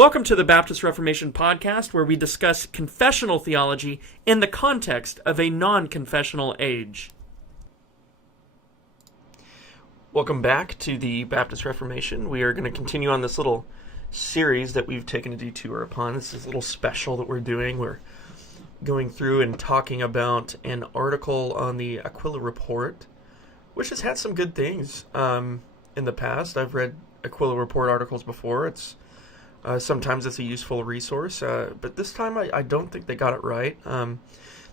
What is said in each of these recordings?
Welcome to the Baptist Reformation Podcast, where we discuss confessional theology in the context of a non-confessional age. Welcome back to the Baptist Reformation. We are going to continue on this little series that we've taken a detour upon. This is a little special that we're doing. We're going through and talking about an article on the Aquila Report, which has had some good things in the past. I've read Aquila Report articles before. Sometimes it's a useful resource, but this time I don't think they got it right.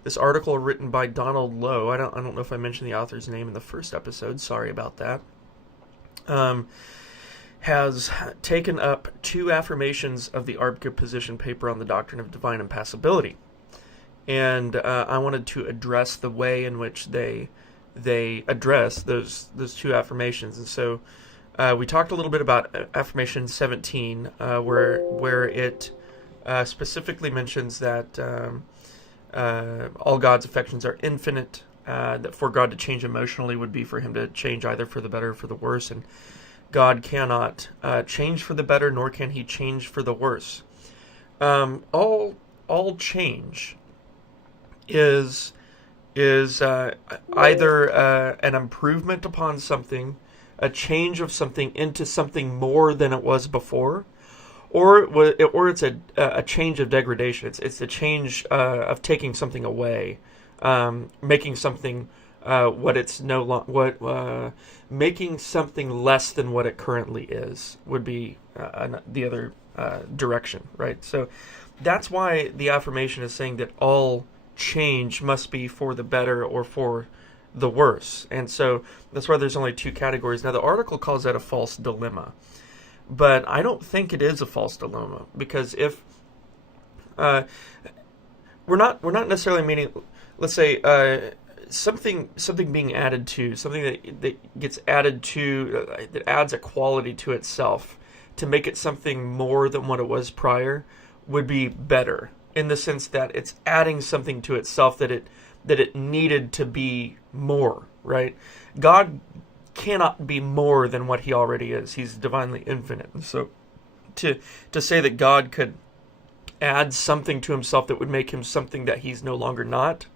This article written by Donald Lowe, I don't know if I mentioned the author's name in the first episode, sorry about that, has taken up two affirmations of the ARBCA position paper on the doctrine of divine impassibility. And I wanted to address the way in which they address those two affirmations. And so we talked a little bit about affirmation 17, where it specifically mentions that all God's affections are infinite, that for God to change emotionally would be for him to change either for the better or for the worse, and God cannot change for the better, nor can he change for the worse. All change is either an improvement upon something, a change of something into something more than it was before, or it's a change of degradation. It's a change of taking something away, making something making something less than what it currently is would be the other direction, right? So that's why the affirmation is saying that all change must be for the better or for the worse. And so that's why there's only two categories. Now the article calls that a false dilemma, but I don't think it is a false dilemma, because if we're not necessarily meaning, let's say something being added to, something that gets added to, that adds a quality to itself to make it something more than what it was prior, would be better, in the sense that it's adding something to itself that it needed to be more, right? God cannot be more than what he already is. He's divinely infinite. And so to say that God could add something to himself that would make him something that he's no longer not,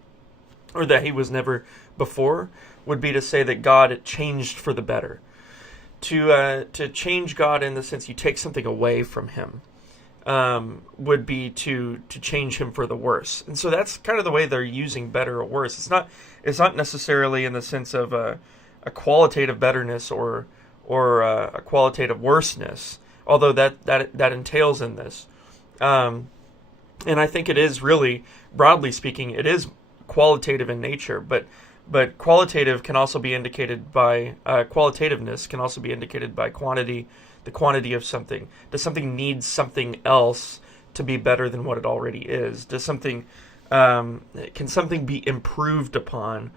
or that he was never before, would be to say that God had changed for the better. To change God in the sense you take something away from him, would be to change him for the worse. And so that's kind of the way they're using better or worse. It's not necessarily in the sense of a qualitative betterness or a qualitative worseness, although that entails in this. And I think it is really, broadly speaking, it is qualitative in nature, but qualitative can also be indicated by qualitativeness can also be indicated by quantity. The quantity of something. Does something need something else to be better than what it already is? Does something can something be improved upon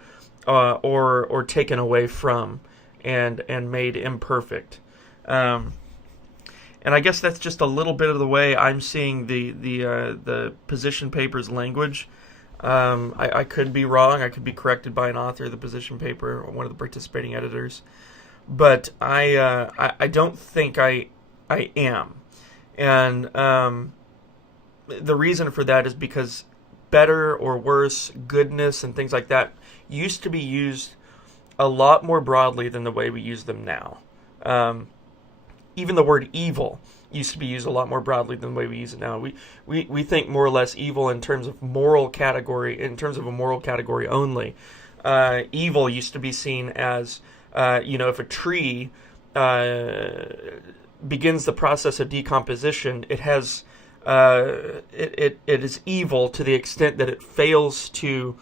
or taken away from and made imperfect? And I guess that's just a little bit of the way I'm seeing the position paper's language. I could be wrong. I could be corrected by an author of the position paper or one of the participating editors. But I don't think I am. And the reason for that is because better or worse, goodness, and things like that used to be used a lot more broadly than the way we use them now. Even the word evil used to be used a lot more broadly than the way we use it now. We think more or less evil in terms of moral category, in terms of a moral category only. Evil used to be seen as if a tree begins the process of decomposition, it has it is evil to the extent that it fails to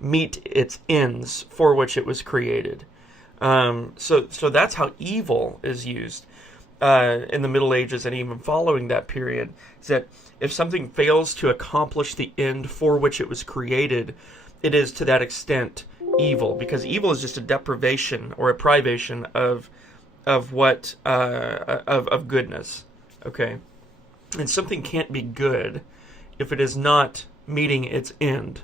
meet its ends for which it was created. So that's how evil is used in the Middle Ages and even following that period. Is that if something fails to accomplish the end for which it was created, it is to that extent evil, because evil is just a deprivation or a privation of what of goodness. Okay, and something can't be good if it is not meeting its end.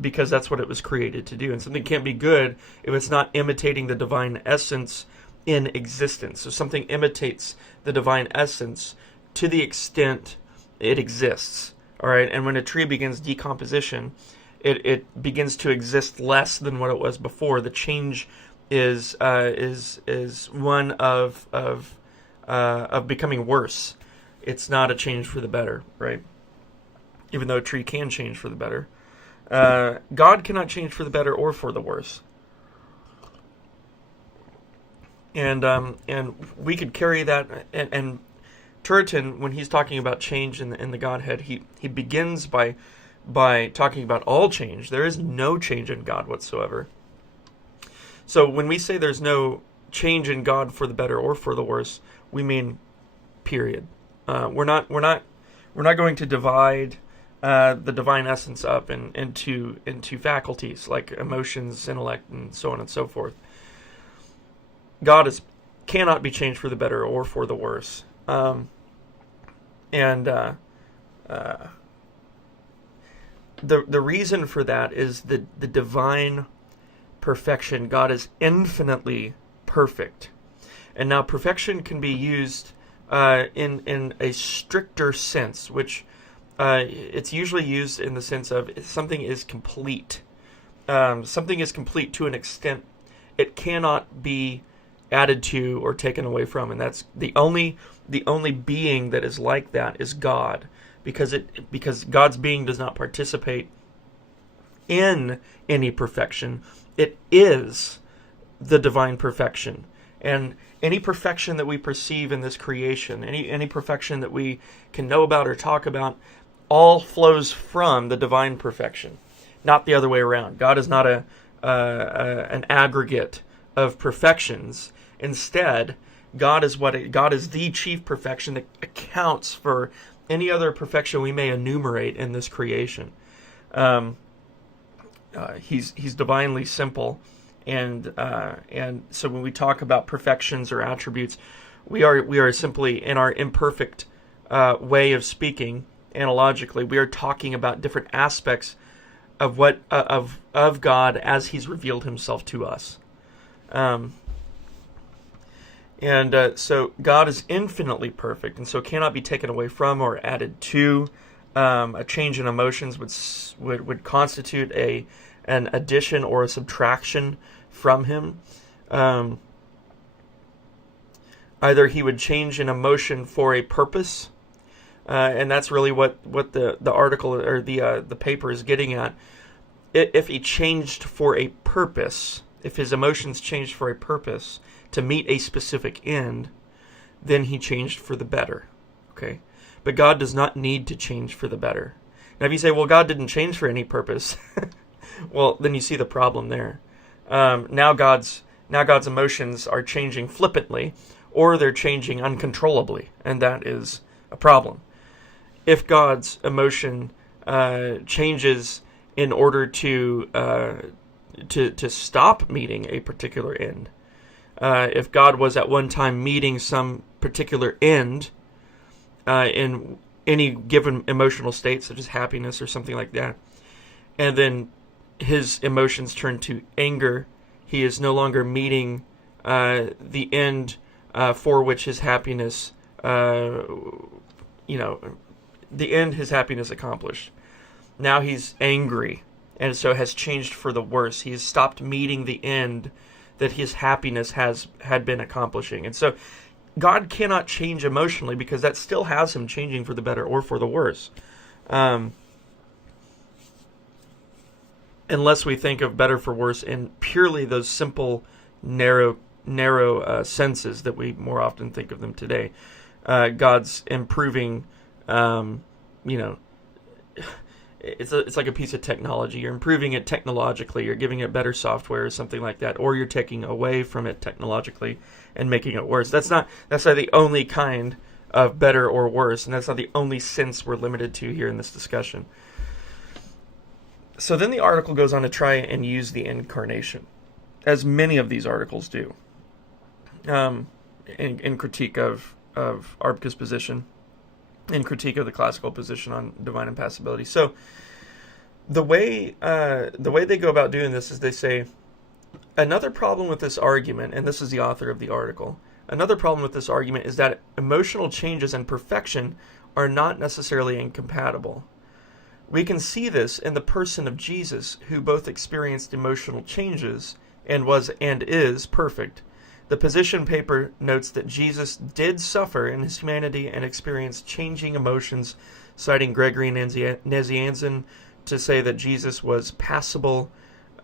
because that's what it was created to do. And something can't be good if it's not imitating the divine essence in existence. So something imitates the divine essence to the extent it exists. All right, and when a tree begins decomposition, it begins to exist less than what it was before. The change is one of becoming worse. It's not a change for the better, right? Even though a tree can change for the better, God cannot change for the better or for the worse. And we could carry that. And Turretin, when he's talking about change in the Godhead, he begins by talking about all change. There is no change in God whatsoever. So when we say there's no change in God for the better or for the worse, we mean period. We're not going to divide the divine essence up into faculties like emotions, intellect, and so on and so forth. God cannot be changed for the better or for the worse. The reason for that is the divine perfection. God is infinitely perfect. And now perfection can be used in a stricter sense, which it's usually used in the sense of something is complete. Something is complete to an extent it cannot be added to or taken away from, and that's the only being that is like that is God, because God's being does not participate in any perfection. It is the divine perfection, and any perfection that we perceive in this creation, any perfection that we can know about or talk about, all flows from the divine perfection, not the other way around. God is not an aggregate of perfections. Instead, God is the chief perfection that accounts for any other perfection we may enumerate in this creation. He's divinely simple, and so when we talk about perfections or attributes, we are simply, in our imperfect way of speaking, analogically, we are talking about different aspects of what of God as He's revealed Himself to us. So God is infinitely perfect, and so cannot be taken away from or added to. A change in emotions would constitute an addition or a subtraction from Him. Either He would change an emotion for a purpose, and that's really what the article or the paper is getting at. If He changed for a purpose, if His emotions changed for a purpose to meet a specific end, then He changed for the better. Okay? But God does not need to change for the better. Now if you say, well, God didn't change for any purpose, well, then you see the problem there. Now God's emotions are changing flippantly, or they're changing uncontrollably, and that is a problem. If God's emotion changes in order to stop meeting a particular end, if God was at one time meeting some particular end in any given emotional state, such as happiness or something like that, and then His emotions turn to anger, He is no longer meeting the end for which His happiness, the end His happiness accomplished. Now He's angry, and so has changed for the worse. He has stopped meeting the end that His happiness had been accomplishing. And so God cannot change emotionally, because that still has Him changing for the better or for the worse. Unless we think of better for worse in purely those simple, narrow senses that we more often think of them today. God's improving, it's like a piece of technology. You're improving it technologically. You're giving it better software or something like that, or you're taking away from it technologically and making it worse. That's not the only kind of better or worse, and that's not the only sense we're limited to here in this discussion. So then the article goes on to try and use the incarnation, as many of these articles do, in critique of ARBCA's position, in critique of the classical position on divine impassibility. So the way they go about doing this is they say, Another problem with this argument, and this is the author of the article, another problem with this argument is that emotional changes and perfection are not necessarily incompatible. We can see this in the person of Jesus, who both experienced emotional changes and was and is perfect. The position paper notes that Jesus did suffer in his humanity and experienced changing emotions, citing Gregory Nazianzen to say that Jesus was passible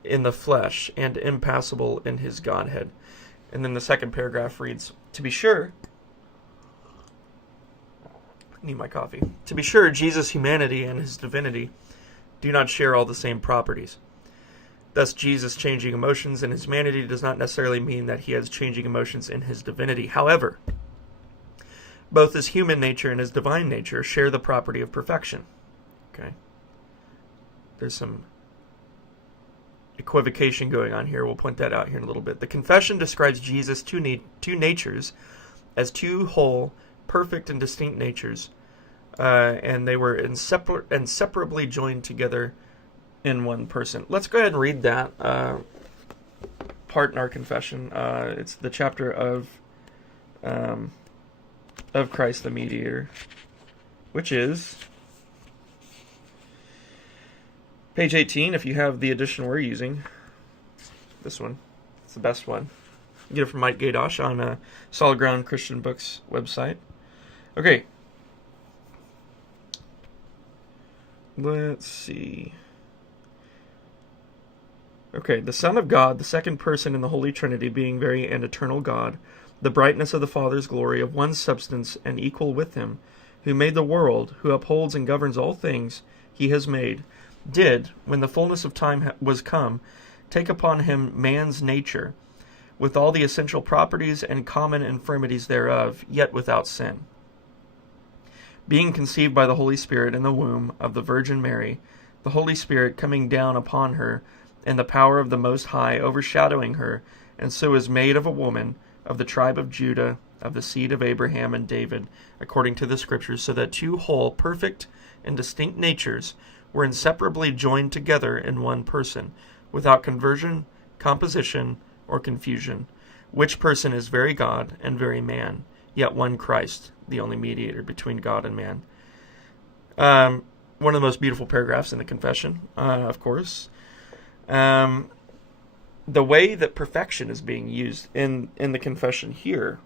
in the flesh and impassible in his Godhead. And then the second paragraph reads, to be sure, I need my coffee. To be sure, Jesus' humanity and his divinity do not share all the same properties. Thus, Jesus changing emotions in his humanity does not necessarily mean that he has changing emotions in his divinity. However, both his human nature and his divine nature share the property of perfection. Okay. There's some equivocation going on here. We'll point that out here in a little bit. The confession describes Jesus' two natures as two whole, perfect and distinct natures, and they were inseparably joined together in one person. Let's go ahead and read that part in our confession. It's the chapter of Christ the Mediator, which is page 18, if you have the edition we're using. This one. It's the best one. You get it from Mike Gadosh on Solid Ground Christian Books website. Okay. Let's see. Okay, the Son of God, the second person in the Holy Trinity, being very and eternal God, the brightness of the Father's glory, of one substance and equal with him, who made the world, who upholds and governs all things he has made, did, when the fullness of time was come, take upon him man's nature, with all the essential properties and common infirmities thereof, yet without sin. Being conceived by the Holy Spirit in the womb of the Virgin Mary, the Holy Spirit coming down upon her, and the power of the Most High overshadowing her, and so is made of a woman, of the tribe of Judah, of the seed of Abraham and David, according to the Scriptures, so that two whole, perfect, and distinct natures were inseparably joined together in one person, without conversion, composition, or confusion, which person is very God and very man, yet one Christ, the only mediator between God and man. One of the most beautiful paragraphs in the confession, of course. The way that perfection is being used in the confession here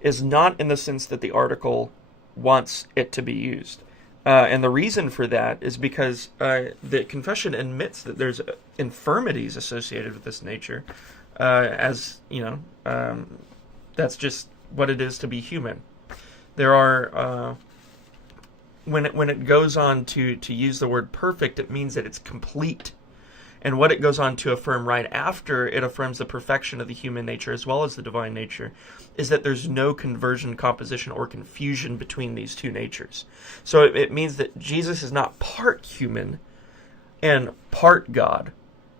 is not in the sense that the article wants it to be used. And the reason for that is because the confession admits that there's infirmities associated with this nature, as you know, that's just what it is to be human. There are when it goes on to use the word perfect, it means that it's complete. And what it goes on to affirm right after it affirms the perfection of the human nature as well as the divine nature is that there's no conversion, composition, or confusion between these two natures. So it means that Jesus is not part human and part God.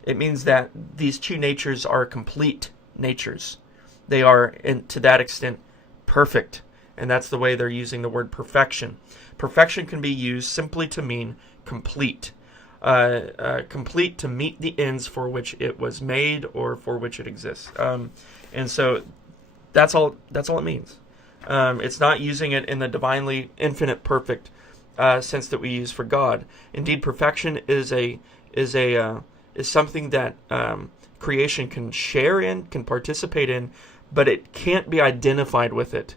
It means that these two natures are complete natures. They are, to that extent, perfect. And that's the way they're using the word perfection. Perfection can be used simply to mean complete. Complete to meet the ends for which it was made or for which it exists. And so that's all it means. It's not using it in the divinely infinite perfect sense that we use for God. Indeed, perfection is something that creation can share in, can participate in, but it can't be identified with it.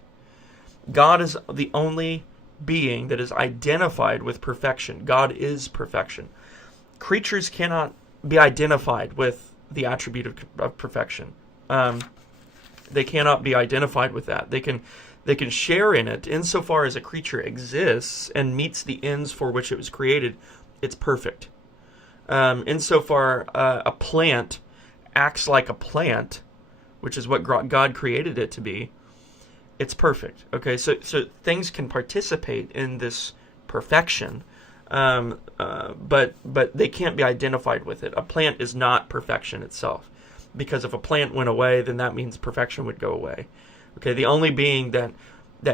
God is the only being that is identified with perfection. God is perfection. Creatures cannot be identified with the attribute of perfection. They cannot be identified with that. They can share in it insofar as a creature exists and meets the ends for which it was created. It's perfect. Insofar a plant acts like a plant, which is what God created it to be, it's perfect. Okay, so things can participate in this perfection, but they can't be identified with it. A plant is not perfection itself, because if a plant went away, then that means perfection would go away. Okay, the only being that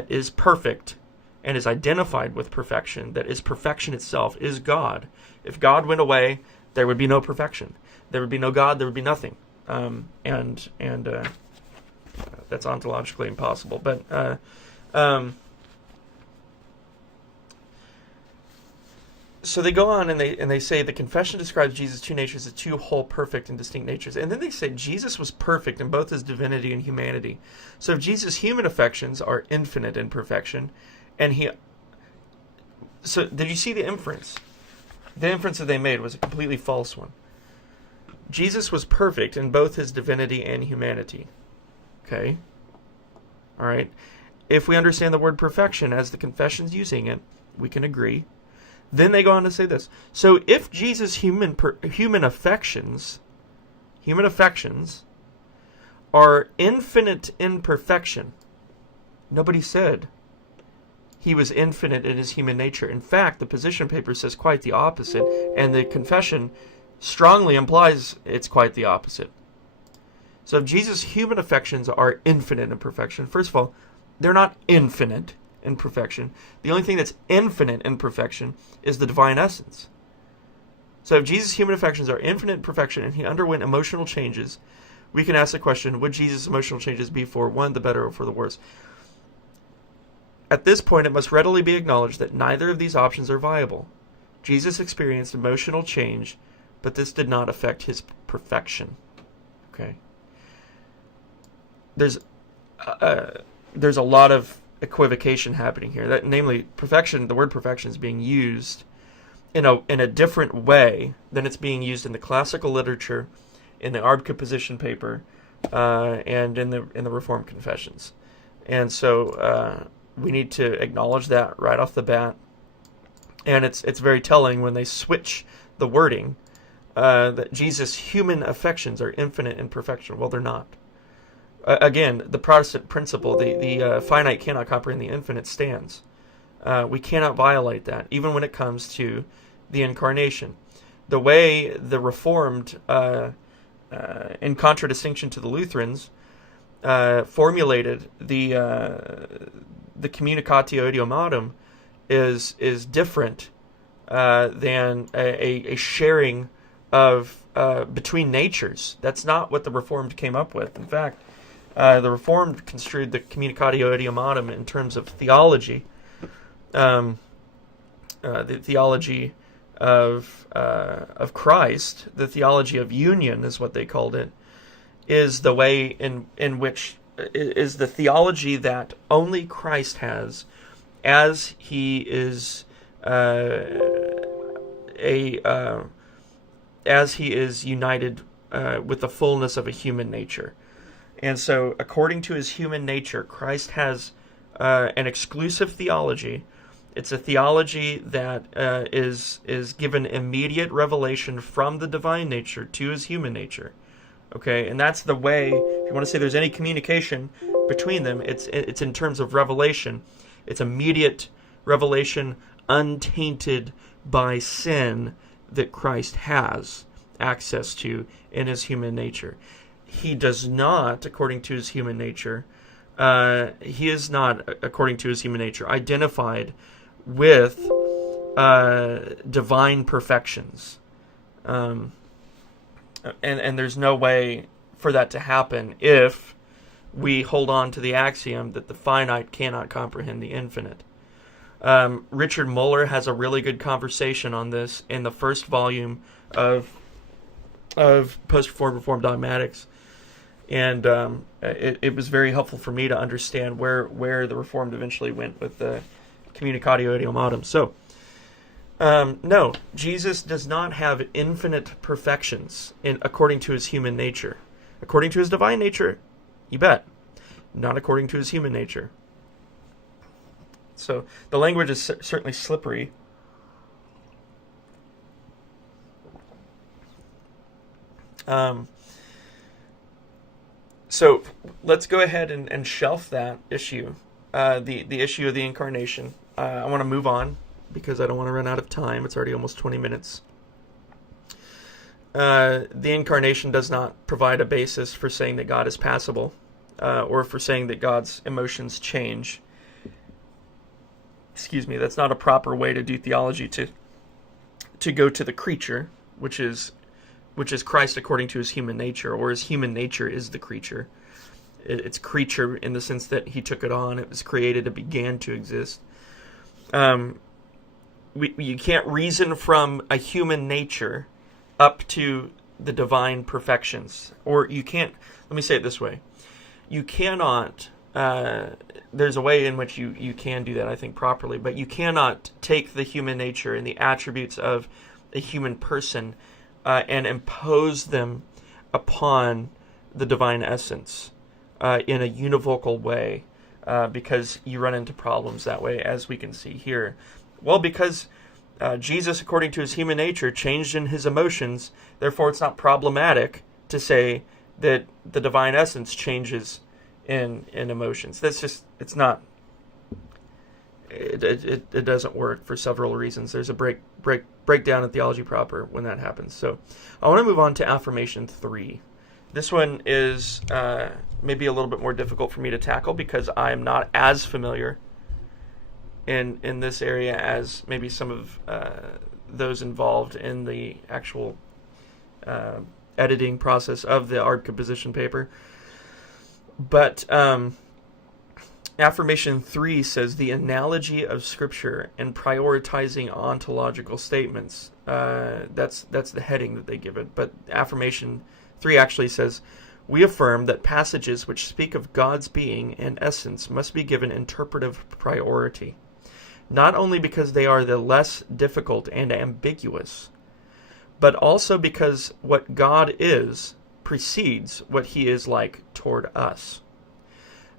is perfect and is identified with perfection, that is perfection itself, is God. If God went away, there would be no perfection. There would be no God, there would be nothing. and that's ontologically impossible. But so they go on and they say the confession describes Jesus' two natures as two whole, perfect, and distinct natures. And then they say Jesus was perfect in both his divinity and humanity. So if Jesus' human affections are infinite in perfection, so did you see the inference? The inference that they made was a completely false one. Jesus was perfect in both his divinity and humanity. Okay? All right? If we understand the word perfection as the confession's using it, we can agree. Then they go on to say this. So if Jesus' human affections are infinite in perfection, nobody said he was infinite in his human nature. In fact, the position paper says quite the opposite, and the confession strongly implies it's quite the opposite. So if Jesus' human affections are infinite in perfection, first of all, they're not infinite in perfection. The only thing that's infinite in perfection is the divine essence. So if Jesus' human affections are infinite in perfection and he underwent emotional changes, we can ask the question, would Jesus' emotional changes be for one, the better, or for the worse? At this point, it must readily be acknowledged that neither of these options are viable. Jesus experienced emotional change, but this did not affect his perfection. Okay. There's a lot of equivocation happening here. That, namely, perfection. The word perfection is being used in a different way than it's being used in the classical literature, in the ARBCA position paper, and in the Reformed confessions. And so we need to acknowledge that right off the bat. And it's very telling when they switch the wording that Jesus' human affections are infinite in perfection. Well, they're not. Again, the Protestant principle, the finite cannot comprehend the infinite, stands. We cannot violate that, even when it comes to the incarnation. The way the Reformed, in contradistinction to the Lutherans, formulated the communicatio idiomatum is different than a sharing of between natures. That's not what the Reformed came up with. In fact, the Reformed construed the communicatio idiomatum in terms of theology. The theology of Christ, the theology of union is what they called it, is the way in which is the theology that only Christ has, as he is united with the fullness of a human nature. And so, according to his human nature, Christ has an exclusive theology. It's a theology that is given immediate revelation from the divine nature to his human nature. Okay, and that's the way. If you want to say there's any communication between them, it's in terms of revelation. It's immediate revelation, untainted by sin, that Christ has access to in his human nature. He does not, according to his human nature, he is not, according to his human nature, identified with divine perfections. And there's no way for that to happen if we hold on to the axiom that the finite cannot comprehend the infinite. Richard Muller has a really good conversation on this in the first volume of Post-Reformed Reformed Dogmatics. And it was very helpful for me to understand where the Reformed eventually went with the communicatio idiomatum. So, no, Jesus does not have infinite perfections according to his human nature. According to his divine nature, you bet. Not according to his human nature. So the language is certainly slippery. So let's go ahead and shelf that issue, the issue of the incarnation. I want to move on because I don't want to run out of time. It's already almost 20 minutes. The incarnation does not provide a basis for saying that God is passible, or for saying that God's emotions change. Excuse me, that's not a proper way to do theology, to go to the creature, which is which is Christ according to his human nature, or his human nature is the creature. It's creature in the sense that he took it on. It was created. It began to exist. You can't reason from a human nature up to the divine perfections. Or you can't, let me say it this way. You cannot, there's a way in which you can do that, I think, properly, but you cannot take the human nature and the attributes of a human person and impose them upon the divine essence in a univocal way, because you run into problems that way, as we can see here. Well, because Jesus, according to his human nature, changed in his emotions, therefore it's not problematic to say that the divine essence changes in emotions. That's just, it's not, it doesn't work for several reasons. There's a breakdown in theology proper when that happens. So I want to move on to affirmation 3. This one is maybe a little bit more difficult for me to tackle because I'm not as familiar in this area as maybe some of those involved in the actual editing process of the ARBCA position paper. But affirmation 3 says the analogy of Scripture and prioritizing ontological statements. That's the heading that they give it. But affirmation 3 actually says, we affirm that passages which speak of God's being and essence must be given interpretive priority, not only because they are the less difficult and ambiguous, but also because what God is precedes what he is like toward us.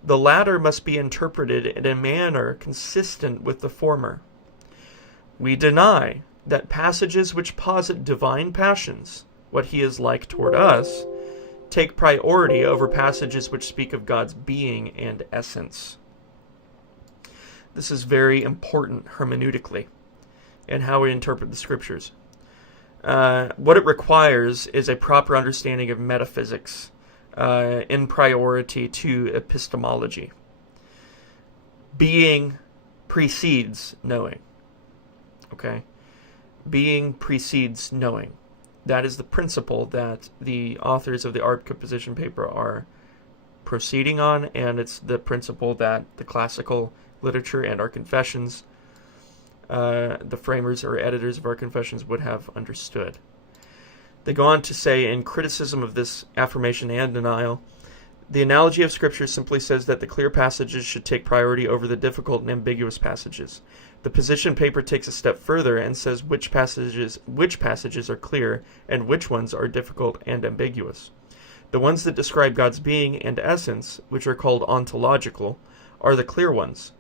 The latter must be interpreted in a manner consistent with the former. We deny that passages which posit divine passions, what he is like toward us, take priority over passages which speak of God's being and essence. This is very important hermeneutically in how we interpret the Scriptures. What it requires is a proper understanding of metaphysics in priority to epistemology. Being precedes knowing. Okay? Being precedes knowing. That is the principle that the authors of the ARBCA position paper are proceeding on, and it's the principle that the classical literature and our confessions, the framers or editors of our confessions would have understood. They go on to say, in criticism of this affirmation and denial, the analogy of Scripture simply says that the clear passages should take priority over the difficult and ambiguous passages. The position paper takes a step further and says which passages are clear and which ones are difficult and ambiguous. The ones that describe God's being and essence, which are called ontological, are the clear ones.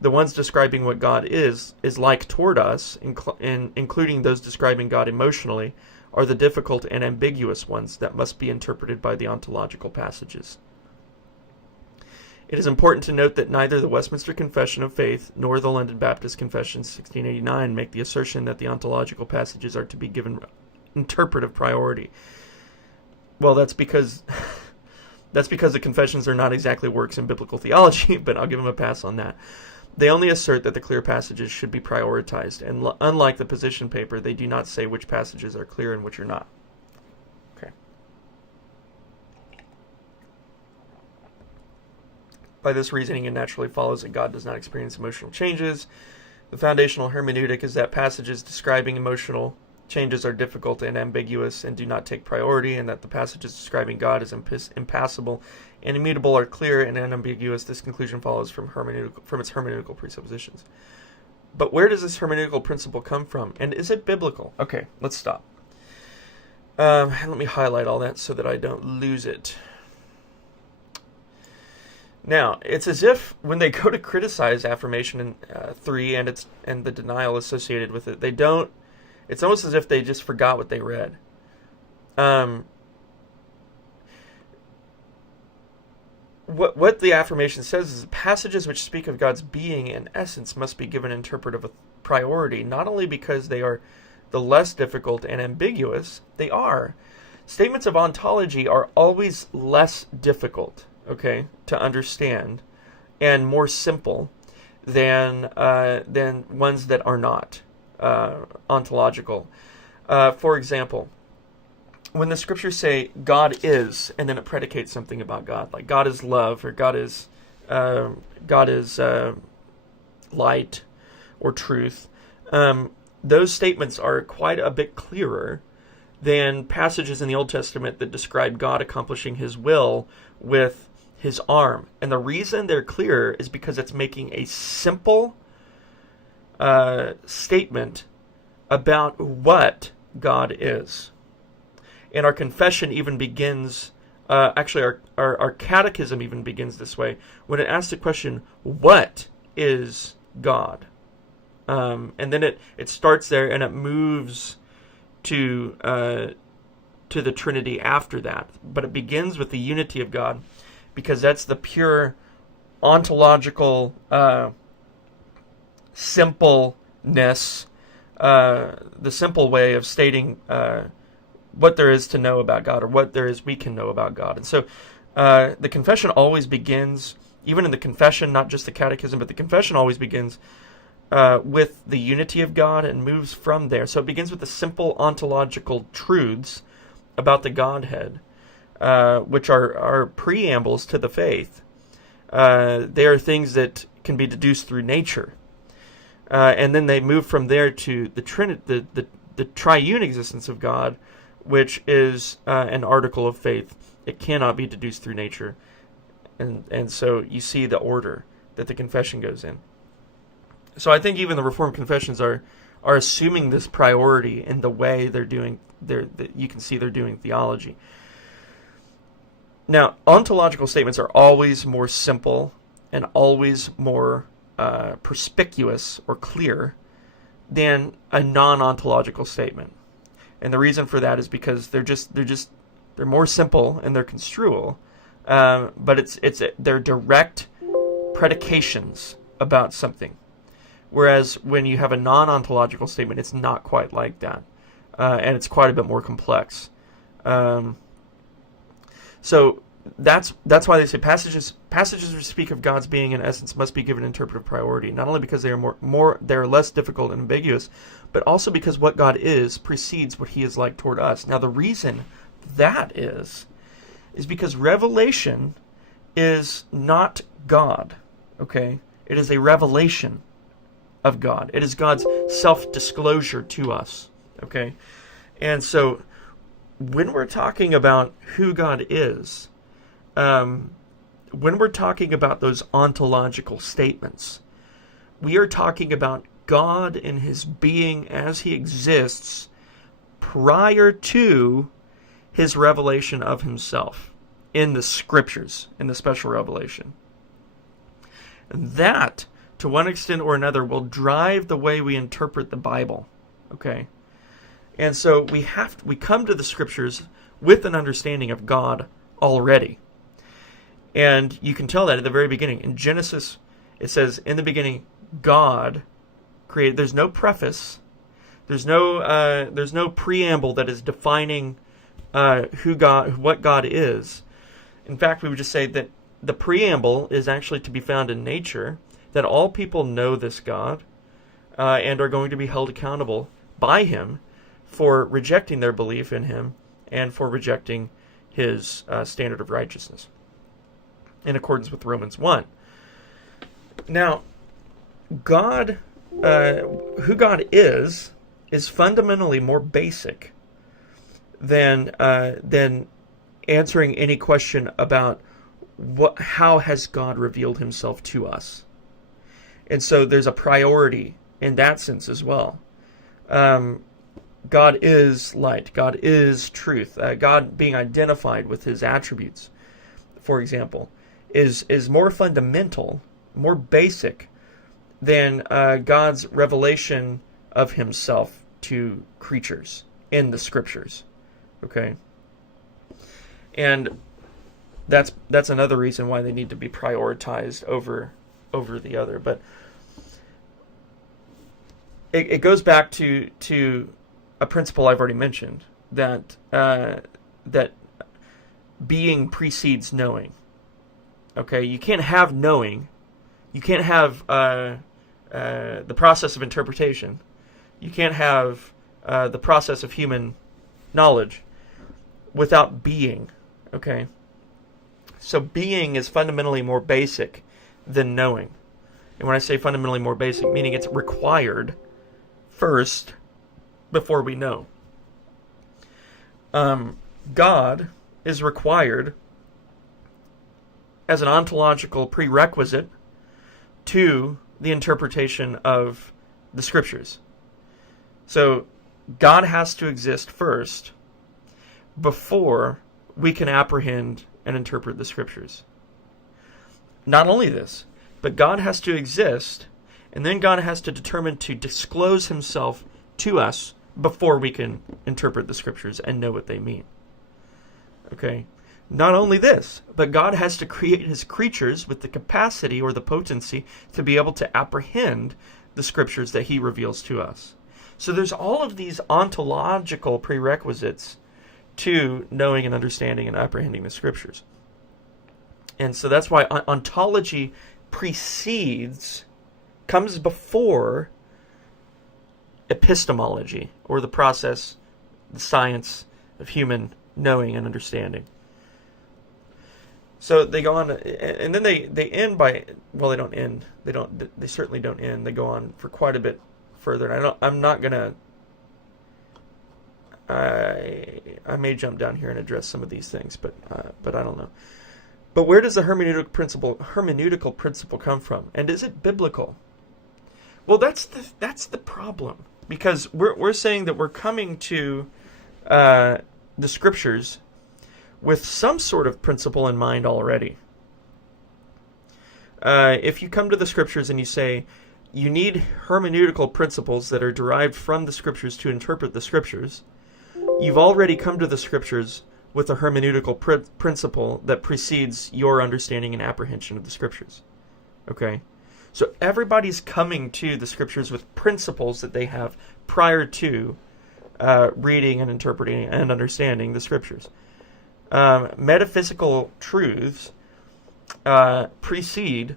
The ones describing what God is like toward us, including those describing God emotionally, are the difficult and ambiguous ones that must be interpreted by the ontological passages. It is important to note that neither the Westminster Confession of Faith nor the London Baptist Confession 1689 make the assertion that the ontological passages are to be given interpretive priority. Well, that's because the confessions are not exactly works in biblical theology, but I'll give them a pass on that. They only assert that the clear passages should be prioritized, and unlike the position paper, they do not say which passages are clear and which are not. Okay. By this reasoning, it naturally follows that God does not experience emotional changes. The foundational hermeneutic is that passages describing emotional changes are difficult and ambiguous and do not take priority, and that the passages describing God as impassible and immutable are clear and unambiguous. This conclusion follows from its hermeneutical presuppositions. But where does this hermeneutical principle come from? And is it biblical? Okay, let's stop. Let me highlight all that so that I don't lose it. Now, it's as if when they go to criticize affirmation 3 and the denial associated with it, they don't. It's almost as if they just forgot what they read. What the affirmation says is passages which speak of God's being and essence must be given interpretive priority, not only because they are the less difficult and ambiguous, they are. Statements of ontology are always less difficult, okay, to understand and more simple than ones that are not ontological. For example, when the scriptures say God is, and then it predicates something about God, like God is love, or God is light, or truth, those statements are quite a bit clearer than passages in the Old Testament that describe God accomplishing his will with his arm. And the reason they're clearer is because it's making a simple statement about what God is. And our confession even begins, our catechism even begins this way, when it asks the question, what is God? And then it starts there, and it moves to the Trinity after that. But it begins with the unity of God, because that's the pure ontological simpleness, the simple way of stating what there is to know about God, or what there is we can know about God. And so the confession always begins, even in the confession, not just the catechism, but the confession always begins with the unity of God and moves from there. So it begins with the simple ontological truths about the Godhead, which are preambles to the faith. They are things that can be deduced through nature. And then they move from there to the triune existence of God, which is an article of faith. It cannot be deduced through nature. And so you see the order that the confession goes in. So I think even the Reformed confessions are assuming this priority in the way they're doing you can see they're doing theology. Now, ontological statements are always more simple and always more perspicuous or clear than a non-ontological statement. And the reason for that is because they're more simple in their construal, but they're direct predications about something. Whereas when you have a non-ontological statement, it's not quite like that, and it's quite a bit more complex. So that's why they say passages which speak of God's being in essence must be given interpretive priority, not only because they are they're less difficult and ambiguous, but also because what God is precedes what he is like toward us. Now the reason that is because revelation is not God, okay? It is a revelation of God. It is God's self-disclosure to us, okay? And so when we're talking about who God is, when we're talking about those ontological statements, we are talking about God in his being as he exists prior to his revelation of himself in the scriptures, in the special revelation. And that, to one extent or another, will drive the way we interpret the Bible, okay? And so we come to the scriptures with an understanding of God already. And you can tell that at the very beginning. In Genesis, it says, in the beginning, God created. There's no preface. There's no preamble that is defining what God is. In fact, we would just say that the preamble is actually to be found in nature, that all people know this God and are going to be held accountable by him for rejecting their belief in him and for rejecting his standard of righteousness in accordance with Romans 1. Now, God, who God is fundamentally more basic than answering any question about how has God revealed himself to us. And so there's a priority in that sense as well. God is light. God is truth. God being identified with his attributes, for example, is more fundamental, more basic than God's revelation of himself to creatures in the scriptures. Okay? And that's another reason why they need to be prioritized over the other. But it goes back to a principle I've already mentioned, that being precedes knowing. Okay, you can't have knowing. You can't have the process of interpretation. You can't have the process of human knowledge without being. Okay? So being is fundamentally more basic than knowing. And when I say fundamentally more basic, meaning it's required first before we know. God is required as an ontological prerequisite to the interpretation of the Scriptures. So God has to exist first before we can apprehend and interpret the Scriptures. Not only this, but God has to exist, and then God has to determine to disclose himself to us before we can interpret the Scriptures and know what they mean. Okay? Not only this, but God has to create his creatures with the capacity or the potency to be able to apprehend the Scriptures that he reveals to us. So there's all of these ontological prerequisites to knowing and understanding and apprehending the Scriptures. And so that's why ontology comes before epistemology, or the process, the science of human knowing and understanding. So they go on, and then they end by, well, they don't end. They certainly don't end. They go on for quite a bit further. And I'm not gonna. I may jump down here and address some of these things, but I don't know. But where does the hermeneutical principle come from, and is it biblical? Well, that's the problem, because we're saying that we're coming to the Scriptures with some sort of principle in mind already. If you come to the Scriptures and you say you need hermeneutical principles that are derived from the Scriptures to interpret the Scriptures, you've already come to the Scriptures with a hermeneutical principle that precedes your understanding and apprehension of the Scriptures. Okay? So everybody's coming to the Scriptures with principles that they have prior to reading and interpreting and understanding the Scriptures. Metaphysical truths precede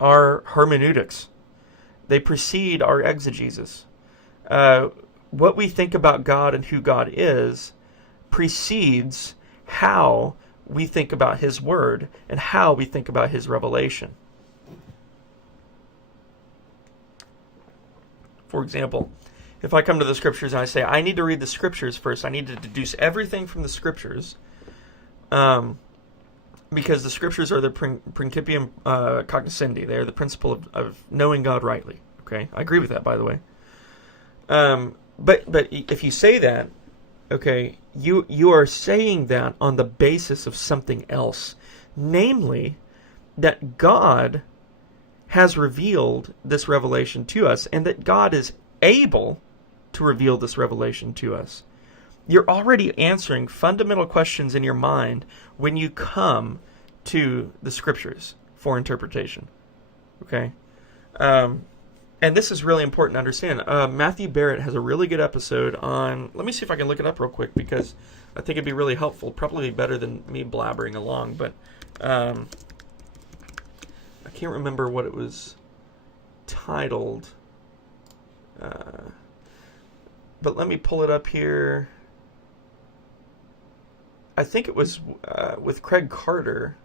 our hermeneutics. They precede our exegesis. What we think about God and who God is precedes how we think about His Word and how we think about His revelation. For example, if I come to the Scriptures and I say, I need to read the Scriptures first, I need to deduce everything from the Scriptures, because the Scriptures are the principium cognoscendi. They are the principle of knowing God rightly. Okay, I agree with that, by the way. But if you say that, okay, you are saying that on the basis of something else, namely that God has revealed this revelation to us, and that God is able to reveal this revelation to us. You're already answering fundamental questions in your mind when you come to the Scriptures for interpretation. Okay? And this is really important to understand. Matthew Barrett has a really good episode on... Let me see if I can look it up real quick, because I think it'd be really helpful. Probably better than me blabbering along, but... I can't remember what it was titled. But let me pull it up here. I think it was with Craig Carter.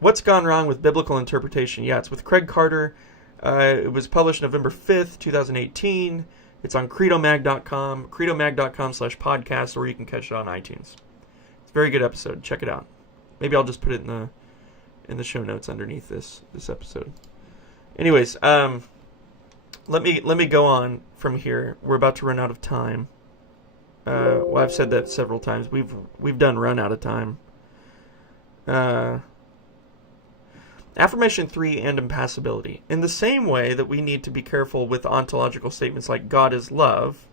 What's Gone Wrong with Biblical Interpretation? Yeah, it's with Craig Carter. It was published November 5th, 2018. It's on credomag.com, credomag.com/podcast, or you can catch it on iTunes. It's a very good episode. Check it out. Maybe I'll just put it in the show notes underneath this episode. Anyways, let me go on from here. We're about to run out of time. Well, I've said that several times. We've done run out of time. Affirmation 3 and impassibility. In the same way that we need to be careful with ontological statements like God is love,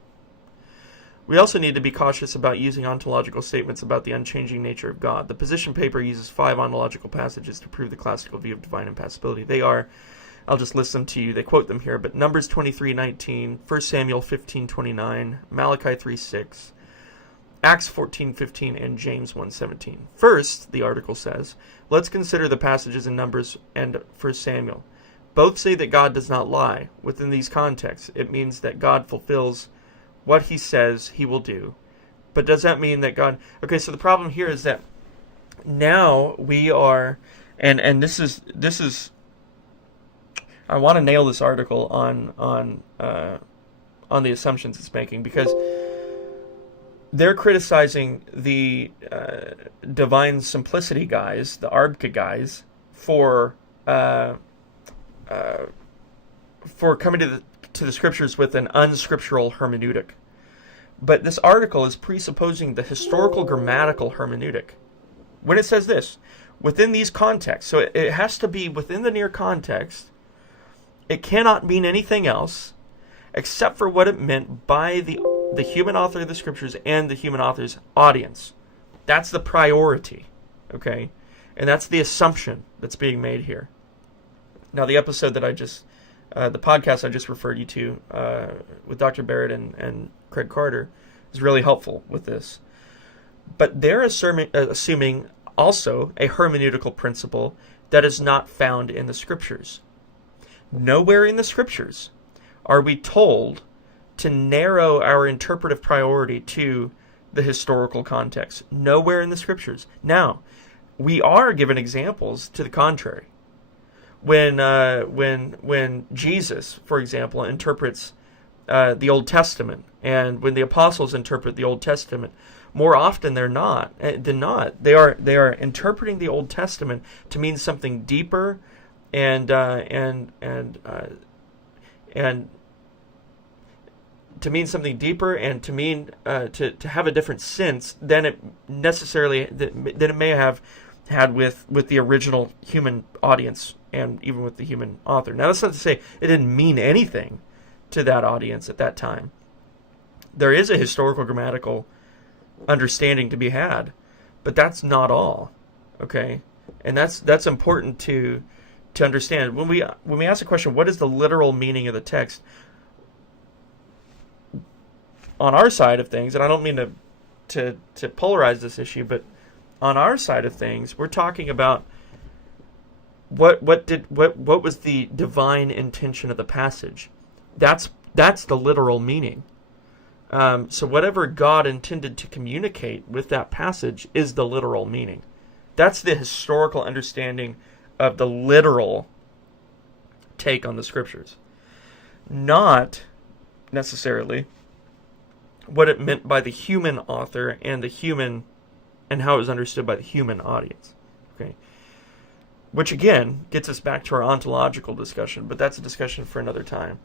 we also need to be cautious about using ontological statements about the unchanging nature of God. The position paper uses 5 ontological passages to prove the classical view of divine impassibility. They are, I'll just list them to you. They quote them here, but Numbers 23:19, 1 Samuel 15:29, Malachi 3:6, Acts 14:15, and James 1:17. First, the article says, let's consider the passages in Numbers and 1 Samuel. Both say that God does not lie. Within these contexts, it means that God fulfills what he says he will do. But does that mean that God... Okay, so the problem here is that now we are... And this is... I want to nail this article on the assumptions it's making, because they're criticizing the divine simplicity guys, the ARBCA guys, for coming to the scriptures with an unscriptural hermeneutic. But this article is presupposing the historical grammatical hermeneutic. When it says this, within these contexts, so it has to be within the near context, it cannot mean anything else except for what it meant by the human author of the scriptures and the human author's audience. That's the priority, okay? And that's the assumption that's being made here. Now, the episode that the podcast I just referred you to with Dr. Barrett and Craig Carter is really helpful with this. But they're assuming also a hermeneutical principle that is not found in the scriptures. Nowhere in the scriptures are we told to narrow our interpretive priority to the historical context. Nowhere in the scriptures. Now, we are given examples to the contrary. When Jesus, for example, interprets the Old Testament, and when the apostles interpret the Old Testament, more often than not, they are interpreting the Old Testament to mean something deeper and to mean something deeper and to mean to have a different sense than it may have had with the original human audience and even with the human author. Now, that's not to say it didn't mean anything to that audience at that time. There is a historical grammatical understanding to be had, but that's not all. Okay, and that's important to understand. When we ask the question, what is the literal meaning of the text? On our side of things, and I don't mean to polarize this issue, but on our side of things, we're talking about what was the divine intention of the passage. That's the literal meaning. So whatever God intended to communicate with that passage is the literal meaning. That's the historical understanding of the literal take on the scriptures. Not necessarily what it meant by the human author and how it was understood by the human audience. Okay, which again gets us back to our ontological discussion, but that's a discussion for another time.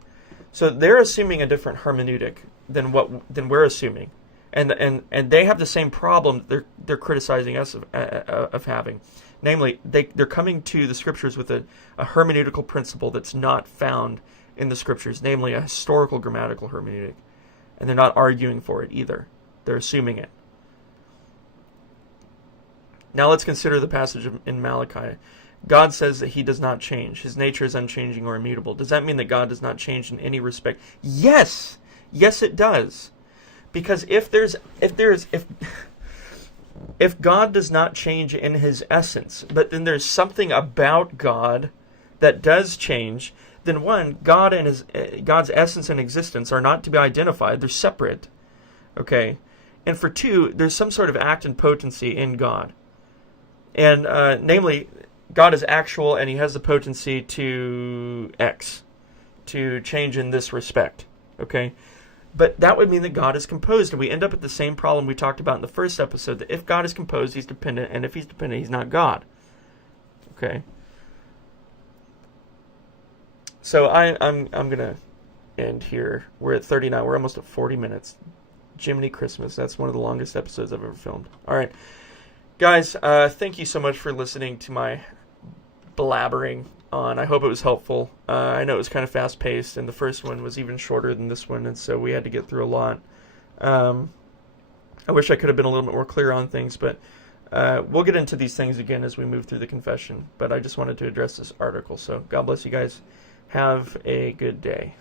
So they're assuming a different hermeneutic than we're assuming, and they have the same problem they're criticizing us of having. Namely, they're coming to the scriptures with a hermeneutical principle that's not found in the scriptures, namely a historical grammatical hermeneutic. And they're not arguing for it either. They're assuming it. Now let's consider the passage in Malachi. God says that he does not change. His nature is unchanging or immutable. Does that mean that God does not change in any respect? Yes! Yes, it does. Because if God does not change in his essence, but then there's something about God that does change, then one, God and God's essence and existence are not to be identified. They're separate. Okay? And for two, there's some sort of act and potency in God. And namely, God is actual and he has the potency to X, to change in this respect. Okay? But that would mean that God is composed, and we end up at the same problem we talked about in the first episode, that if God is composed, he's dependent, and if he's dependent, he's not God. Okay? So I'm going to end here. We're at 39. We're almost at 40 minutes. Jiminy Christmas. That's one of the longest episodes I've ever filmed. All right. Guys, thank you so much for listening to my blabbering on. I hope it was helpful. I know it was kind of fast-paced, and the first one was even shorter than this one, and so we had to get through a lot. I wish I could have been a little bit more clear on things, but we'll get into these things again as we move through the confession. But I just wanted to address this article. So God bless you guys. Have a good day.